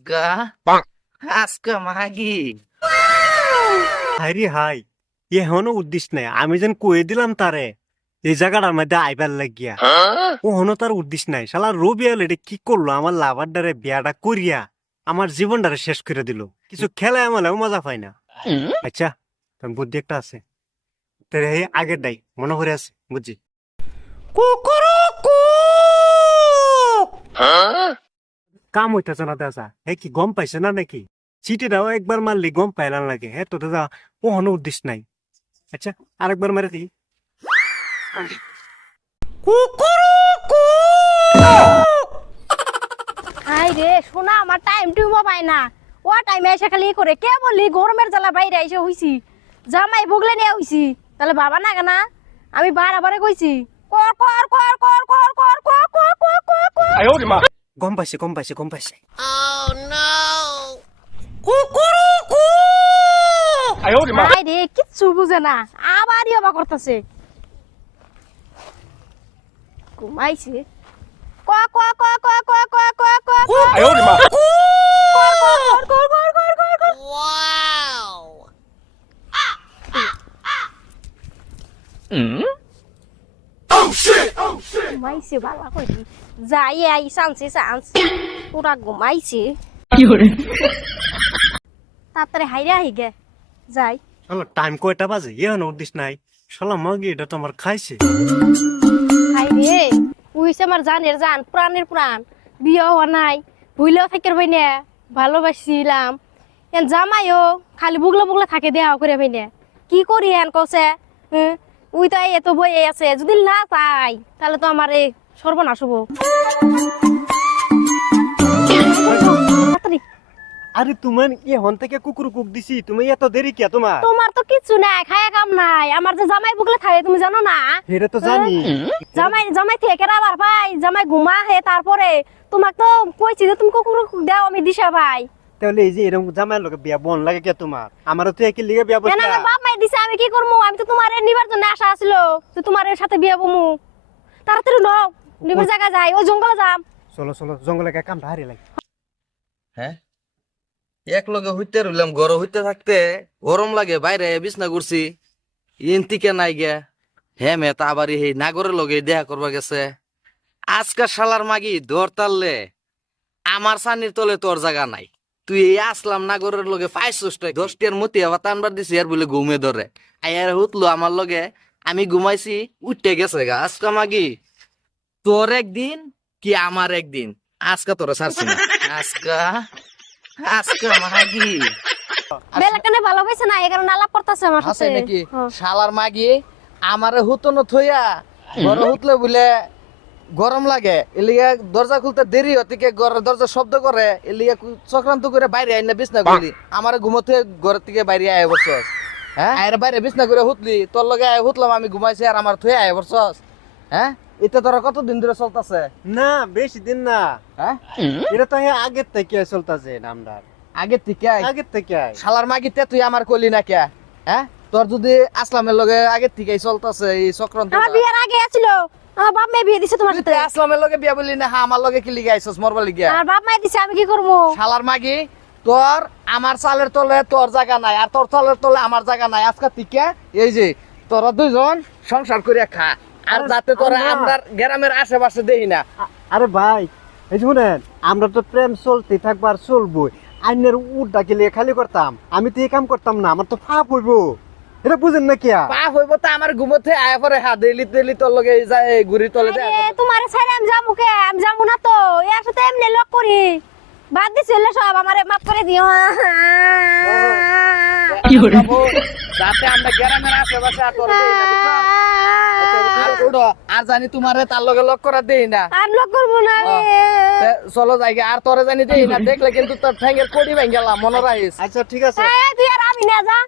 আজকা আজকা মাগি হাইরে হাই এখনো উদ্দেশ্য নাই আমি যেন কয়ে দিলাম তারে এই জায়গাটার মধ্যে আইবার লাগিয়া ও হনো তার উদ্দেশ্য নাই শালা রবি আল এটা কি করলো আমার লাভার দ্বারে বিয়াটা করিয়া আমার জীবনটারে শেষ করে দিল কিছু খেলায় আমালেও মজা পাই না আচ্ছা তোর বুদ্ধি একটা আছে তোর এই আগের ডাই মনে করে আছে বুঝছি কাম হইতেছে না দাদা হে কি গম পাইছে না নাকি চিঠি দাও একবার মারলি গম পাইলাম লাগে হ্যাঁ তো দাদা ও হনো উদ্দেশ্য নাই আচ্ছা আরেকবার মারে দিই হাই রে শোনা আমার টাইম টুইমও পাই না ও টাইমে এসে খালি করে কে বললি গরমের জ্বালা বাইরে এসে হইছি জামাই ভুগলে নিয়ে হইছি তাহলে বাবা না কেনা আমি বারে কইছি কর কর কর কর কর কর কর কর কর কর কর গম পাইছে গম পাইছে গম পাইছে হাই রে কিচ্ছু বুঝে না আবারই অবাক করতেছে ঘুমাইছে ক ক ক ক ক ক ক ক ঘুমাইছে বালা করি যাই আই চান্সে চান্স পুরা ঘুমাইছে তাড়াতাড়ি হাইরে আহি গে যাই শালা টাইম কয়টা বাজে এ হনো উদ্দেশ্য নাই শালা মাগি এটা তো আমার খাইছে হাইরে উইছে আমার জানের জান প্রাণের প্রাণ বিয়ে হওয়া নাই ভুইলেও থাকের ভাই না ভালোবাসছিলাম এন জামাইও খালি বুগলা বুগলা থাকে দেওয়া করে ভাই না কি করি এন কছে উই তো এত বই আছে যদি না চাই তাহলে তো আমার এই সর্বনাশ হবো তাড়াতাড়ি। আরে তোমার এ হন থেকে কুকুর কুক দিছি তুমি এত দেরি কে তোমার তোমার তো কিছু নাই খায়া কাম নাই আমার যে জামাই বুগলে থাকে তুমি জানো না এটা তো জানি জামাই জামাই থেকে আবার ভাই জামাই ঘুমা হে তারপরে তোমাক তো কইছি যে তুমি কুকুর দাও আমি দিশা ভাই তাহলে এই যে এরকম জামাইয়ের লোকে বিয়া বন লাগে কে তোমার আমারও তো একই লিগে বিয়া কেন বসলা আমার বাপ মাই দিছে আমি কি করবো আমি তো তোমার নিবার জন্য আশা ছিল যে তোমার সাথে বিয়ে বমু তাড়াতাড়ি নাও নিবার জায়গা যাই ওই জঙ্গলে যাম চলো চলো জঙ্গলে গিয়ে কামটা হারিয়ে লাগে হ্যাঁ এক লগে হইতে রইলাম গরম হইতে থাকতে গরম লাগে বাইরে বিছনা করছি ইনতিকে নাই গে হ্যাঁ মে তা আবার এই নাগরের লগে দেখা করবা গেছে আজকাল শালার মাগি দর তাললে আমার সানির তলে তোর জায়গা নাই তুই এই আসলাম নাগরের লগে 5-10টার মতি আবার টানবার দিছি আর বলে ঘুমে ধরে আয়ার হুতলো আমার লগে আমি ঘুমাইছি উঠতে গেছে গা আজকা মাগি তোর একদিন কি আমার একদিন আজকা তোরা ছাড়ছি না আজকা আজকা মাগি বেলা কেন ভালো পাইছে না এই কারণে আলাপ করতেছে আমার আছে সাথে নাকি শালার মাগি আমারে হুতনো থইয়া ঘরে হুতলে বলে গরম লাগে এলিয়া দরজা খুলতে দেরি হতে ঘরের দরজা শব্দ করে এলিয়া চক্রান্ত করে বাইরে আইনা বিছনা করলি আমারে ঘুমোতে ঘরের থেকে বাইরে আয় বসছস হ্যাঁ আয়ের বাইরে বিছনা করে হুতলি তোর লগে আয় হুতলাম আমি ঘুমাইছি আর আমার থইয়া আয় বসছস হ্যাঁ এটা তোরা কতদিন ধরে চলতেছে না বেশি দিন না হ্যাঁ এটা তো হে আগের থেকে চলতেছে নামদার আগের থেকে আগের থেকে শালার মাগিতে তুই আমার কলি না কে হ্যাঁ তোর যদি আসলামের লগে আগের থেকে চলতেছে এই চক্রান্ত আমার বিয়ের আগে আছিল আমার বাপ মাই বিয়ে দিছে তোমার সাথে আসলামের লগে বিয়া বলি না হ্যাঁ আমার লগে কি লিগে আইছস মরবা লিগে আমার বাপ মাই দিছে আমি কি করবো শালার মাগি তোর আমার চালের তলে তোর জায়গা নাই আর তোর চালের তলে আমার জায়গা নাই আজকে থেকে এই যে তোরা দুইজন সংসার করে খা আর যাতে তোরা আমরা গ্রামের আশেপাশে দেই না আরে ভাই এই শুনেন আমরা তো প্রেম চলতে থাকবো আর চলবো আইনের উঠ ডাকিলে খালি করতাম আমি তো এই কাম করতাম না আমার তো ফাপ হইব এটা বুঝেন না কিয়া পাপ হইব তা আমার ঘুমোতে আয়া পরে হা দেলি তেলি তোর লগে যায় গুড়ি তলে দেয় আরে তোমার ছাড়ে আমি যাবো কে আমি যাবো না তো এর সাথে এমনি লক করি বাদ দিছিল সব আমারে মাফ করে দিও যাতে আমরা গ্রামের আশেপাশে আর তোর দেই না বুঝছো? আর উড়ো, আর জানি তোমারে তার লগে লক করা দেই না আর লক করবো না আমি চলো জায়গা আর তোরে জানি দেই না দেখলে কিন্তু তোর ঠ্যাঙ্গের কোড়ি ভেঙে গেলাম মনে রাখিস আচ্ছা ঠিক আছে তুই আর আমি না যা